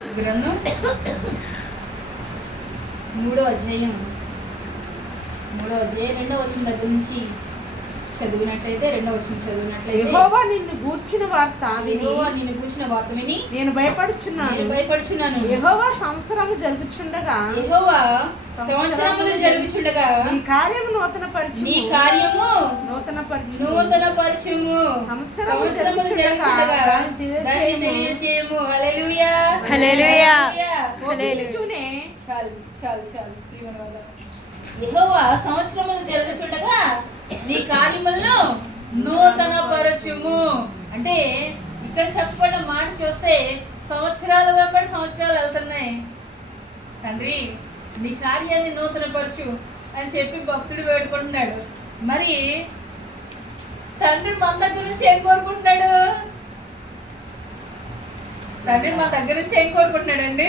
గ్రంథం 3వ అధ్యాయం 2వ వచనం దగ్గర నుంచి చదివినట్లయితే 2వ వచనం చదివినట్లయితే యెహోవా నిన్ను గూర్చిన వార్త విని నేను భయపడుచున్నాను. యెహోవా సంవత్సరము జరుగుచుండగా నీ కార్యము నూతనపరచుము. సంవత్సరము జరుగుచుండగా దాన్ని తెలియజేయము. హల్లెలూయా హల్లెలూయా బోధించునే. చాలు యెహోవా సంవత్సరములు జరుగుచుండగా నీ కార్యములను నూతన పరచుము. అంటే ఇక్కడ చెప్పబడిన మాట చూస్తే సంవత్సరాలు వెంబడి సంవత్సరాలు వెళ్తున్నాయి. తండ్రి నీ కార్యాన్ని నూతన పరచు అని చెప్పి భక్తుడు వేడుకుంటున్నాడు. మరి తండ్రి మన దగ్గర నుంచి ఏం కోరుకుంటున్నాడు? తండ్రి మన దగ్గర నుంచి ఏం కోరుకుంటున్నాడండి?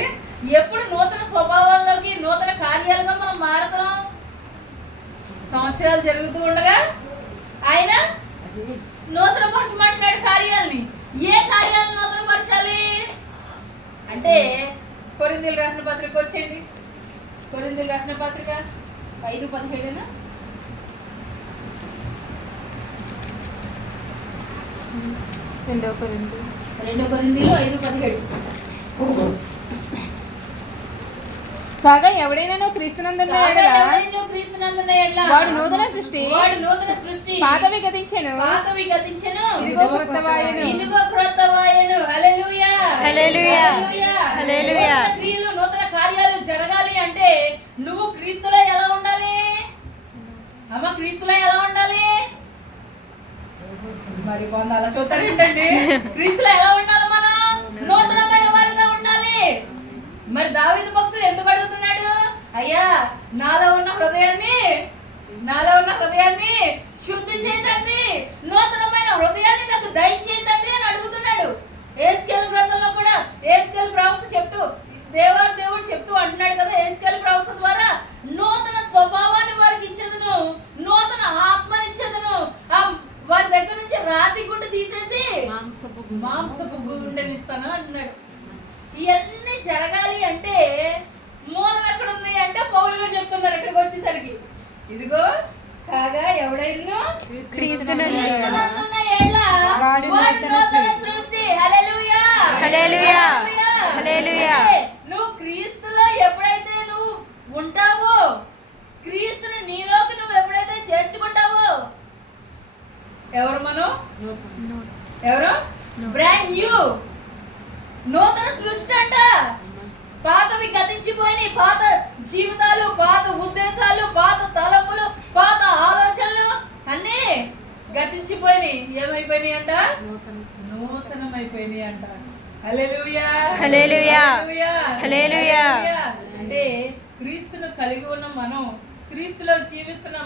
ఎప్పుడు నూతన స్వభావాల్లోకి నూతన కార్యాలుగా మనం మారుతాం. సంవత్సరాలు జరుగుతూ ఉండగా ఆయన నూతన పరచమంటున్నాడు కార్యాలని. ఏ కార్యాలను నూతన పరచాలి అంటే కొరింథీయులకు రాసిన పత్రిక వచ్చేయండి. కొరింథీయులకు రాసిన పత్రిక 5:17 2 కొరింథీ 5:17 కాగా ఎవడైనా క్రీస్తునందున్న ఎడల వాడు నూతన సృష్టి పాతవి గతించెను ఇదిగో క్రొత్తవాయెను. హల్లెలూయా హల్లెలూయా హల్లెలూయా. క్రియలు నూతన కార్యాలు జరగాలి అంటే నువ్వు క్రీస్తులో ఎలా ఉండాలి? అమ్మ క్రీస్తులో ఎలా ఉండాలి? మరి కొంత అలా చూస్తారు ఏంటండి? క్రీస్తులో ఎలా ఉండాలి? మనం నూతనమైన వారిగా ఉండాలి. మరి దావీదు భక్తుడు ఎందుకు అడుగుతున్నాడు? అయ్యా నాలో ఉన్న హృదయాన్ని శుద్ధి చేయదండి, నూతనమైన హృదయాన్ని నాకు దయచేయదండి అని అడుగుతున్నాడు. యేసుకేలు గ్రంథంలో కూడా యేసుకేలు ప్రవక్త దేవుడు చెప్తూ అంటున్నాడు కదా, యేసుకేలు ప్రవక్త ద్వారా నూతన స్వభావాన్ని వారికి ఇచ్చేదను, నూతన ఆత్మనిచ్చేదను, వారి దగ్గర నుంచి రాతి గుండె తీసేసి మాంసపు గుండెని ఇస్తాను అంటున్నాడు. ఇవన్నీ జరగాలి అంటే మూలం ఎక్కడ ఉంది అంటే పౌలు గారు చెప్తున్నారు ఇక్కడికి వచ్చేసరికి. ఇదిగో కాగా ఎవడైనా సృష్టి. హల్లెలూయా హల్లెలూయా హల్లెలూయా. నువ్వు క్రీస్తులో ఎప్పుడైతే నువ్వు ఉంటావో, క్రీస్తుని నీలోకి నువ్వు ఎప్పుడైతే చేర్చుకుంటావో, ఎవరు బ్రాండ్ న్యూ నూతన సృష్టి అంట. పాతవి గతించిపోయినాయి. పాత జీవితాలు, పాత ఉద్దేశాలు, పాత తలపులు, పాత ఆలోచనలు అన్నీ గతించిపోయినాయి. ఏమైపోయినాయి అంట? నూతనమైపోయినాయి అంట. హల్లెలూయా హల్లెలూయా హల్లెలూయా. అంటే క్రీస్తును కలిగి ఉన్న మనం, క్రీస్తులో జీవిస్తున్న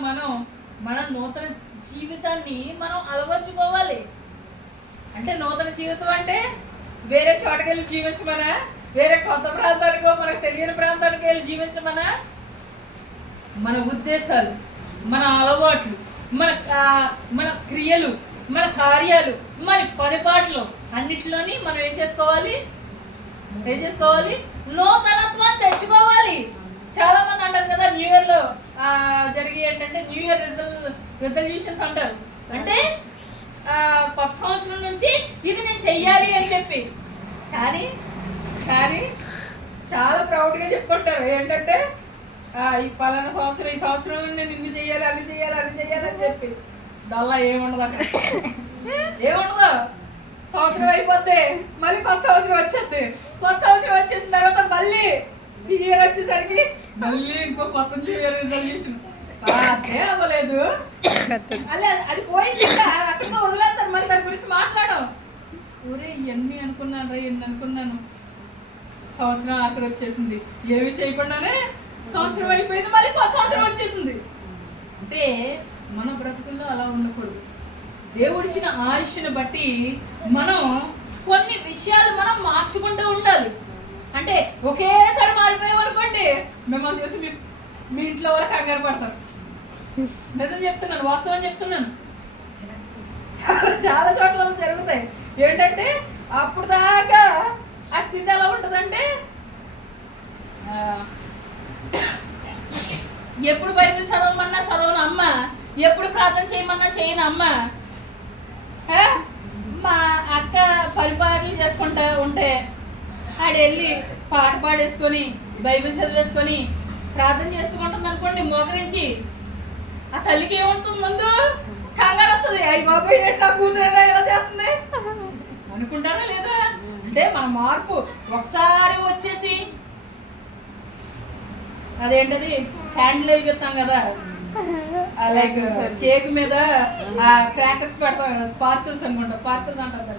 మన నూతన జీవితాన్ని మనం అలవర్చుకోవాలి. అంటే నూతన జీవితం అంటే వేరే చోటకి వెళ్ళి జీవించమనా? వేరే కొత్త ప్రాంతానికో మనకు తెలియని ప్రాంతానికి వెళ్ళి జీవించమనా? మన ఉద్దేశాలు, మన అలవాట్లు, మన క్రియలు, మన కార్యాలు, మన పరిపాట్లు అన్నిటిలోని మనం ఏం చేసుకోవాలి? నూతనత్వాన్ని తెచ్చుకోవాలి. చాలా మంది అంటారు కదా, న్యూ ఇయర్ లో జరిగే ఏంటంటే న్యూ ఇయర్ రెజల్యూషన్స్ అంటారు. అంటే కొత్త సంవత్సరం నుంచి ఇది నేను చెయ్యాలి అని చెప్పి, కానీ చాలా ప్రౌడ్గా చెప్పుకుంటారు ఏంటంటే ఈ పలానా సంవత్సరం, ఈ సంవత్సరంలో నేను ఇన్ని చెయ్యాలి, అన్ని చెయ్యాలి అని చెప్పి. దల్లా ఏముండదు అక్కడ, ఏముండదు. సంవత్సరం అయిపోతే మళ్ళీ కొత్త సంవత్సరం వచ్చేది. కొత్త సంవత్సరం వచ్చేసిన తర్వాత మళ్ళీ ఈ ఇయర్ వచ్చేసరికి మళ్ళీ ఇంకో కొత్త న్యూ ఇయర్ రిజల్యూషన్. అదే అవ్వలేదు, అలా అది పోయింది. అక్కడితో వదిలేస్తారు. మళ్ళీ దాని గురించి మాట్లాడడం. ఊరే ఎన్ని అనుకున్నాను. సంవత్సరం అక్కడ వచ్చేసింది, ఏమి చేయకుండానే సంవత్సరం అయిపోయింది, మళ్ళీ కొత్త సంవత్సరం వచ్చేసింది. అంటే మన బ్రతుకుల్లో అలా ఉండకూడదు. దేవుడిచ్చిన ఆయుష్ని బట్టి మనం కొన్ని విషయాలు మనం మార్చుకుంటూ ఉండాలి. అంటే ఒకేసారి మారిపోయామనుకోండి, మిమ్మల్ని చూసి మీ ఇంట్లో వాళ్ళు కంగారు పడతారు. నిజం చెప్తున్నాను, వాస్తవం చెప్తున్నాను. చాలా చోట్ల జరుగుతాయి. ఏంటంటే అప్పుడు దాకా ఆ స్థితి ఎలా ఉంటుందంటే ఎప్పుడు బైబిల్ చదవమన్నా చదవను అమ్మ, ఎప్పుడు ప్రార్థన చేయమన్నా చేయను అమ్మ. మా అక్క పరిపాలనలు చేసుకుంటా ఉంటే ఆడెళ్ళి పాట పాడేసుకొని బైబిల్ చదివేసుకొని ప్రార్థన చేసుకుంటుంది అనుకోండి, మోకరించి ఆ తల్లికి ఏముంటుంది? ముందు కంగారు వస్తుంది. అయ్యి బాబాయ్ ఎట్లా కూతురైనా ఎలా చేస్తుంది అనుకుంటారా లేదా? అంటే మన మార్పు ఒకసారి వచ్చేసి అదేంటది క్యాండిల్ అవి చెప్తాం కదా, లైక్ కేక్ మీద క్రాకర్స్ పెడతాం, స్పార్కిల్స్ అనుకుంటా, స్పార్కిల్స్ అంటారు,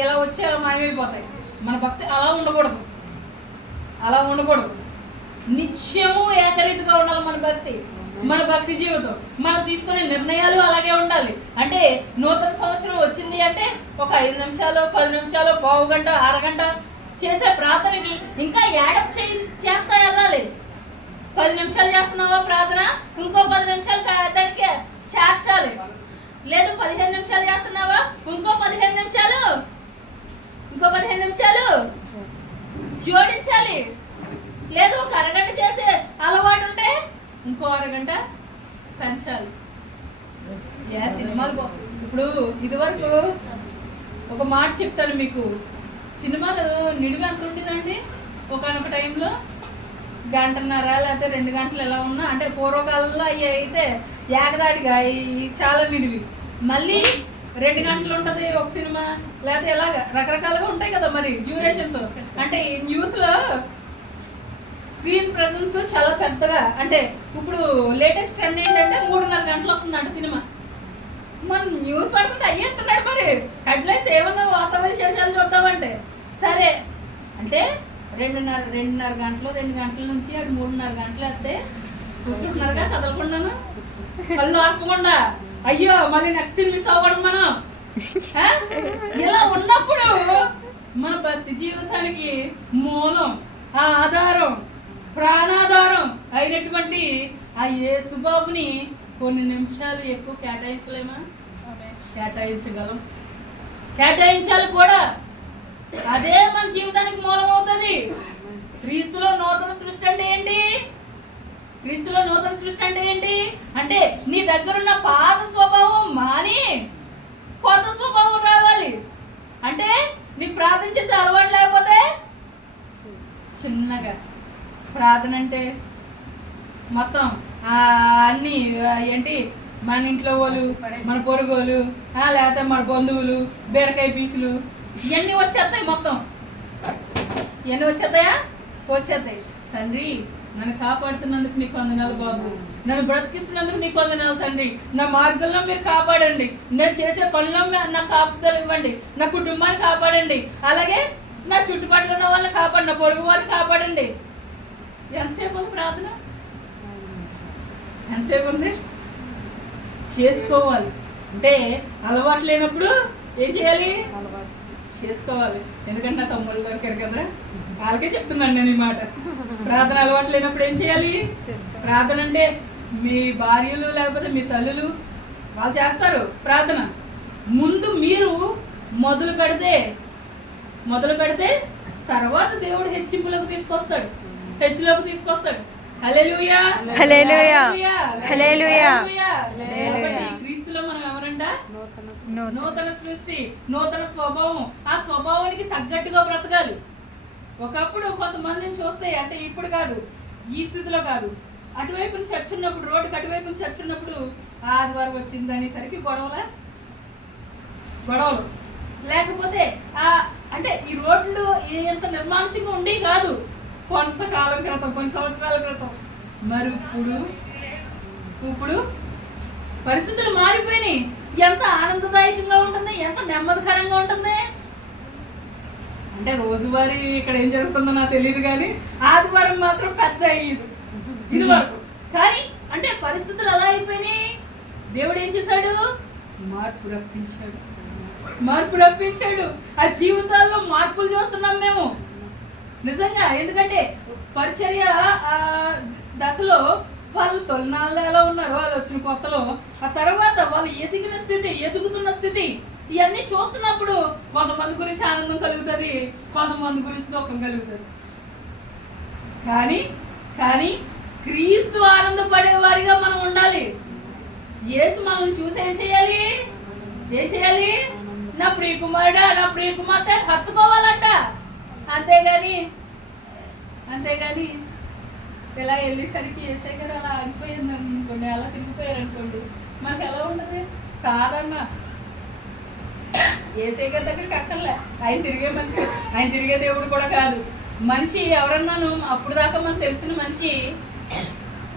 ఇలా వచ్చి అలా మాయమైపోతాయి. మన భక్తి అలా ఉండకూడదు, అలా ఉండకూడదు. నిత్యము ఏకరీతిగా ఉండాలి మన భక్తి, మన భక్తి జీవితం. మనం తీసుకునే నిర్ణయాలు అలాగే ఉండాలి. అంటే నూతన సంవత్సరం వచ్చింది అంటే ఒక 5 నిమిషాలు 10 నిమిషాలు పావు గంట అరగంట చేసే ప్రార్థనకి ఇంకా యాడప్ చేస్తా వెళ్ళాలి. 10 నిమిషాలు చేస్తున్నావా ప్రార్థన, ఇంకో 10 నిమిషాలు దానికి చేర్చాలి. లేదు 15 నిమిషాలు చేస్తున్నావా, ఇంకో 15 నిమిషాలు జోడించాలి. లేదు ఒక అరగంట చేసే అలవాటు ఉంటే ఇంకో అరగంట పెంచాలి. సినిమాలు ఇప్పుడు ఇదివరకు ఒక మాట చెప్తాను మీకు, సినిమాలు నిడివి ఎంత ఉండేదండి ఒకనొక టైంలో, 1.5 గంటల లేకపోతే 2 గంటలు ఎలా ఉన్నా, అంటే పూర్వకాలంలో అవి అయితే ఏకదాటిగా చాలా నిడివి. మళ్ళీ 2 గంటలు ఉంటుంది ఒక సినిమా, లేకపోతే ఇలాగ రకరకాలుగా ఉంటాయి కదా మరి డ్యూరేషన్స్. అంటే ఈ న్యూస్లో స్క్రీన్ ప్రెజెన్స్ చాలా పెద్దగా, అంటే ఇప్పుడు లేటెస్ట్ ట్రెండ్ ఏంటంటే 3.5 గంటలు వస్తుందంట సినిమా. మనం న్యూస్ పడుతుంటే అయ్యేస్తున్నాడు మరి హెడ్లైన్స్ ఏమన్నా వార్తా విశేషాలు చూద్దామంటే సరే అంటే 2.5 గంటలు 2 గంటల నుంచి అటు 3.5 గంటలు వేస్తే కూర్చుంటున్నారుగా కదలకుండాను, కళ్ళు ఆర్పకుండా. అయ్యో మళ్ళీ నెక్స్ట్ సీన్ మిస్ అవ్వడం మనం. ఇలా ఉన్నప్పుడు మన భక్తి జీవితానికి మూలం, ఆ ఆధారం, ప్రాణాధారం అయినటువంటి ఆ యేసుబాబుని కొన్ని నిమిషాలు ఎక్కువ కేటాయించలేమా? కేటాయించగలం, కేటాయించాలి కూడా. అదే మన జీవితానికి మూలం అవుతుంది. క్రీస్తులో నూతన సృష్టి అంటే ఏంటి? క్రీస్తులో నూతన సృష్టి అంటే ఏంటి అంటే నీ దగ్గరున్న పాత స్వభావం మాని కొత్త స్వభావం రావాలి. అంటే నీకు ప్రార్థన చేసే అలవాటు లేకపోతే చిన్నగా ప్రార్థన అంటే మొత్తం అన్నీ ఏంటి, మన ఇంట్లో వాళ్ళు, మన పొరుగులు, లేకపోతే మన బంధువులు, బీరకాయ పీసులు ఇవన్నీ వచ్చేస్తాయి. మొత్తం ఇవన్నీ వచ్చేస్తాయా? వచ్చేస్తాయి. తండ్రి నన్ను కాపాడుతున్నందుకు నీకు వందనాలు బాబు, నన్ను బ్రతికిస్తున్నందుకు నీకు వందనాలు తండ్రి, నా మార్గంలో మీరు కాపాడండి, నేను చేసే పనుల్లో నాకు కాపుదలు ఇవ్వండి, నా కుటుంబాన్ని కాపాడండి, అలాగే నా చుట్టుపక్కల ఉన్న వాళ్ళని కాపాడు, నా పొరుగు వాళ్ళని కాపాడండి. ఎంతసేపు ఉంది ప్రార్థన? ఎంతసేపు ఉంది? చేసుకోవాలి. అంటే అలవాటు లేనప్పుడు ఏం చేయాలి? చేసుకోవాలి. ఎందుకంటే నా తమ్ముళ్ళు దొరికారు కదా, వాళ్ళకే చెప్తున్నాను నేను ఈ మాట. ప్రార్థన అలవాటు లేనప్పుడు ఏం చేయాలి? ప్రార్థన అంటే మీ భార్యలు లేకపోతే మీ తల్లులు వాళ్ళు చేస్తారు ప్రార్థన. ముందు మీరు మొదలు పెడితే తర్వాత దేవుడు హెచ్చింపులకు తీసుకొస్తాడు, హెచ్చులోకి తీసుకొస్తాడు. హల్లెలూయా, హల్లెలూయా, హల్లెలూయా. క్రీస్తులో మనం ఎవరంట? నూతన సృష్టి, నూతన స్వభావం. ఆ స్వభావానికి తగ్గట్టుగా బ్రతకాలి. ఒకప్పుడు కొంతమందిని చూస్తే, అంటే ఇప్పుడు కాదు, ఈ స్థితిలో కాదు, అటువైపు చర్చ్ ఉన్నప్పుడు, రోడ్డుకి అటువైపు చర్చ్ ఉన్నప్పుడు ఆదివారం వచ్చిందనేసరికి గొడవలు, లేకపోతే అంటే ఈ రోడ్లు ఎంత నిర్మానుషంగా ఉండి కాదు, కొంతకాలం క్రితం, కొన్ని సంవత్సరాల క్రితం. మరి ఇప్పుడు పరిస్థితులు మారిపోయినాయి. ఎంత ఆనందదాయకంగా ఉంటుంది, ఎంత నెమ్మదికరంగా ఉంటుంది. అంటే రోజువారీ ఇక్కడ ఏం జరుగుతుందో నాకు తెలియదు, కానీ ఆదివారం మాత్రం పెద్ద అయ్యేది ఇది వరకు. కానీ అంటే పరిస్థితులు అలా అయిపోయినాయి. దేవుడు ఏం చేశాడు? మార్పు రప్పించాడు. ఆ జీవితాల్లో మార్పులు చూస్తున్నాం మేము నిజంగా. ఎందుకంటే పరిచర్య దశలో వాళ్ళు తొలినాళ్ళు ఎలా ఉన్నారు, వాళ్ళు వచ్చిన కొత్తలో, ఆ తర్వాత వాళ్ళు ఎదుగుతున్న స్థితి ఇవన్నీ చూస్తున్నప్పుడు కొంతమంది గురించి ఆనందం కలుగుతుంది, కొంతమంది గురించి దుఃఖం కలుగుతుంది. కానీ క్రీస్తు ఆనందపడేవారిగా మనం ఉండాలి. యేసు మనల్ని చూసి ఏం చేయాలి? నా ప్రియ కుమారుడా, నా ప్రియ కుమార్తె హత్తుకోవాలంట. అంతేగాని ఇలా వెళ్ళేసరికి ఏసై గారు అలా ఆగిపోయింది అనుకోండి, అలా తిరిగిపోయారు అనుకోండి, మనకి ఎలా ఉండదు? సాధారణ ఏసై గారి దగ్గరికి అక్కర్లే. ఆయన తిరిగే దేవుడు కూడా కాదు. మనిషి ఎవరన్నాను అప్పుడు దాకా మనకు తెలిసిన మనిషి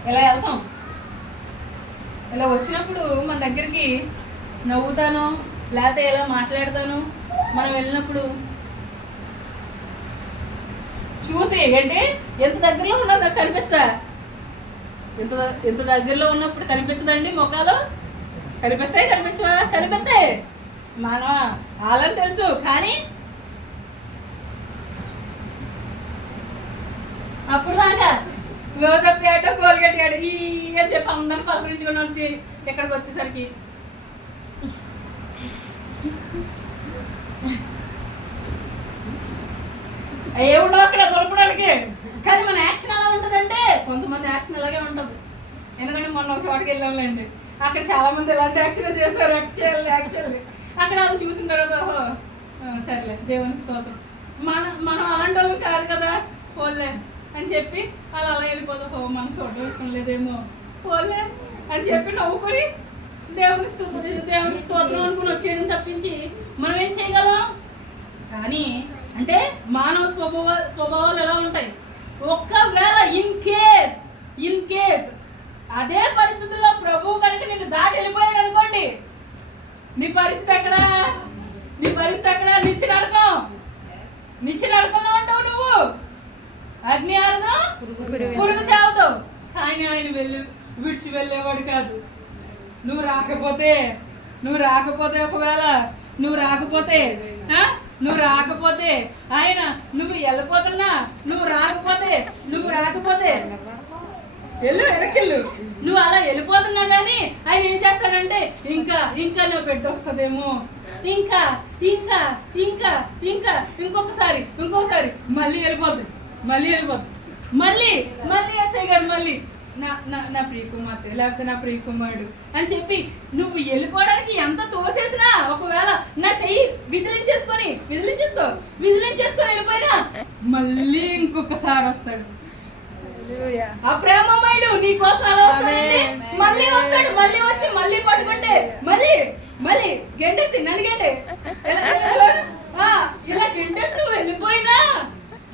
ఇలా వెళ్తాం. ఇలా వచ్చినప్పుడు మన దగ్గరికి నవ్వుతాను, లేకపోతే ఇలా మాట్లాడతాను. మనం వెళ్ళినప్పుడు చూసి ఏంటి ఎంత దగ్గరలో ఉన్నా నాకు కనిపిస్తా, ఎంత దగ్గరలో ఉన్నప్పుడు కనిపించదండి ముఖాలు? కనిపించవా? కనిపిస్తాయి. మనం వాళ్ళని తెలుసు, కానీ అప్పుడు దాకా క్లోజప్ చేయటో కోల్గేట్ చేయడం ఈ అని చెప్పి అందరిని పలకరించుకుని వచ్చి ఇక్కడికి వచ్చేసరికి ఏముండవు అక్కడ దొరకడానికి. కానీ మన యాక్షన్ ఎలా ఉంటుందంటే, కొంతమంది యాక్షన్ అలాగే ఉంటుంది. ఎందుకంటే మొన్న ఒక చోటుకి వెళ్ళాంలేండి, అక్కడ చాలా మంది ఎలాంటి యాక్షన్ చేశారు. యాక్చువల్లీ అక్కడ వాళ్ళు చూసిన తర్వాత ఓహో సరేలే దేవునికి స్తోత్రం, మనం అలాంటి వాళ్ళు కాదు కదా, పోలే అని చెప్పి అలా వెళ్ళిపోతాం. ఓ మనం చూడడం ఇష్టం లేదేమో, పోలే అని చెప్పి నవ్వుకొని దేవునికి స్తోత్రం అనుకుని వచ్చేయడం తప్పించి మనం ఏం చేయగలం? కానీ అంటే మానవ స్వభావాలు ఎలా ఉంటాయి? ఒక్కవేళ ఇన్ కేస్ అదే పరిస్థితుల్లో ప్రభువు కనుక నిన్ను దాటి వెళ్ళిపోయాడు అనుకోండి, నీ పరిస్థితి ఎక్కడ? నిచ్చి నరకంలో ఉంటావు నువ్వు. అగ్ని ఆరదు, పురుగు చావుతావు. కానీ ఆయన విడిచి వెళ్ళేవాడు కాదు. నువ్వు రాకపోతే ఒకవేళ నువ్వు రాకపోతే ఆయన నువ్వు వెళ్ళిపోతున్నా, నువ్వు రాకపోతే వెనకెళ్ళు. నువ్వు అలా వెళ్ళిపోతున్నా కానీ ఆయన ఏం చేస్తాడంటే ఇంకా నువ్వు బిడ్డ వస్తుందేమో, ఇంకా ఇంకొకసారి మళ్ళీ వెళ్ళిపోద్ది. మళ్ళీ ఎస్ఐ గారు మళ్ళీ నా ప్రియ కుమార్తె లేకపోతే నా ప్రియ కుమారుడు అని చెప్పి నువ్వు వెళ్ళిపోవడానికి ఎంత తోసేసినా, ఒకవేళ నా చెయ్యి విదిలించేసుకొని వెళ్ళిపోయినా మళ్ళీ ఇంకొకసారి వస్తాడు. ఆ ప్రేమమయుడు నీ కోసం అలా వస్తాడంటే మళ్ళీ వచ్చి మళ్ళీ పట్టుకుంటే మళ్ళీ గెంటేసి నన్ను గెంటే ఇలా గెంటేసి నువ్వు వెళ్ళిపోయినా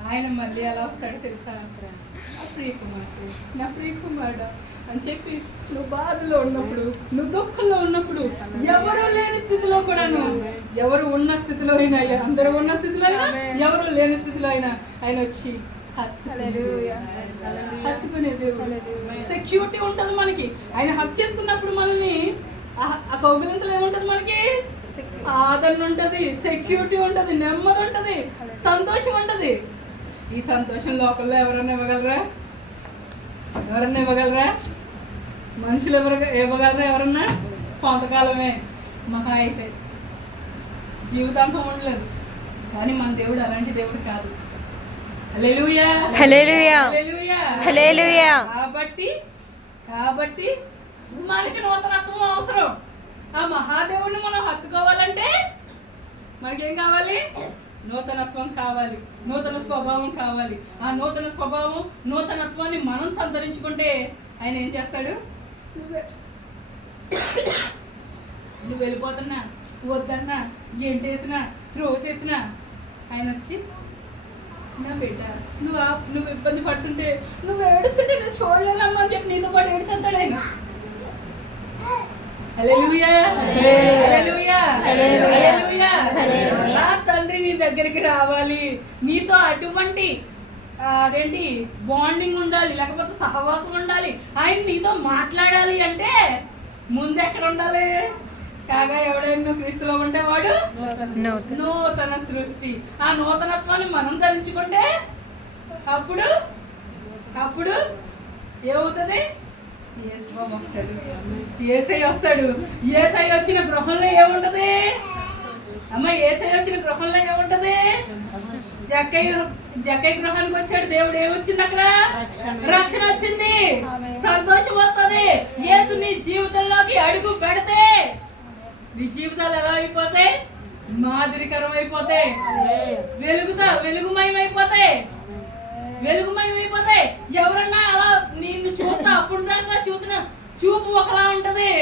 ఆయన మళ్ళీ ఎలా వస్తాడు తెలుసా? నా ప్రియ కుమారుడు అని చెప్పి నువ్వు బాధలో ఉన్నప్పుడు, నువ్వు దుఃఖంలో ఉన్నప్పుడు, ఎవరు లేని స్థితిలో కూడాను, ఎవరు ఉన్న స్థితిలో అయినా, అందరూ ఉన్న స్థితిలో అయినా, ఎవరు లేని స్థితిలో అయినా ఆయన వచ్చి హత్తుకునే దేవుడు. సెక్యూరిటీ ఉంటుంది మనకి. ఆయన హక్ చేసుకున్నప్పుడు మనల్ని ఆ కౌగిలింతలో ఏముంటది? మనకి ఆదరణ ఉంటుంది, సెక్యూరిటీ ఉంటుంది, నెమ్మది ఉంటుంది, సంతోషం ఉంటుంది. ఈ సంతోషం లోకల్లో ఎవరన్నా ఇవ్వగలరా? మనుషులు ఇవ్వగలరా? ఎవరన్నా కొంతకాలమే, మహా అయితే జీవితాంతం ఉండలేదు. కానీ మన దేవుడు అలాంటి దేవుడు కాదు. హల్లెలూయా. కాబట్టి మనకి నూతనత్వం అవసరం. ఆ మహాదేవుడిని మనం హత్తుకోవాలంటే మనకేం కావాలి? నూతనత్వం కావాలి, నూతన స్వభావం కావాలి. ఆ నూతనత్వాన్ని మనం సంతరించుకుంటే ఆయన ఏం చేస్తాడు? నువ్వు వెళ్ళిపోతున్నా, వద్దన్నా, గెంటేసినా, త్రోసేసినా ఆయన వచ్చి నా బిడ్డ నువ్వు ఇబ్బంది పడుతుంటే, నువ్వు ఏడుస్తుంటే నేను చూడలేనమ్మా అని చెప్పి నీతో పాటు ఏడుస్తాడు ఆయన. తండ్రి నీ దగ్గరికి రావాలి, నీతో అటువంటి బాండింగ్ ఉండాలి, లేకపోతే సహవాసం ఉండాలి, ఆయన నీతో మాట్లాడాలి అంటే ముందు ఎక్కడ ఉండాలి? కాగా ఎవడైనా క్రీస్తులో ఉంటే వాడు నూతన సృష్టి. ఆ నూతనత్వాన్ని మనం ధరించుకుంటే అప్పుడు ఏమవుతుంది? ఏసై వస్తాడు. ఏసై వచ్చిన గృహంలో ఏముంటది? అమ్మ యేసయ్య వచ్చిన గృహంలో ఏముంటది? జక్కయ్య గృహానికి వచ్చాడు దేవుడు. ఏమొచ్చింది అక్కడ? రక్షణ వచ్చింది, సంతోషం వస్తుంది. యేసు నీ జీవితంలోకి అడుగు పెడితే నీ జీవితాలు ఎలా అయిపోతాయి? మాదిరికరం అయిపోతాయి, వెలుగుమయమైపోతాయి. ఎవరన్నా అలా నిన్ను చూస్తా అప్పుడు దాకా చూసిన చూపు ఒకలా ఉంటది.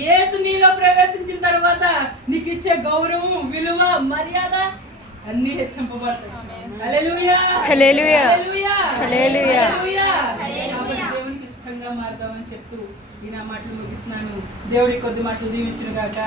యేసు నీలో ప్రవేశించిన తర్వాత నీకు ఇచ్చే గౌరవం, విలువ, మర్యాద అన్ని హెచ్చింపబడతాయి. హల్లెలూయా, హల్లెలూయా, హల్లెలూయా, హల్లెలూయా. కాబట్టి దేవునికి ఇష్టంగా మారుదామని చెప్తూ ఈ నా మాటలు ముగిస్తున్నాను. దేవుడి కొద్ది మాటలు దీవించును గాక.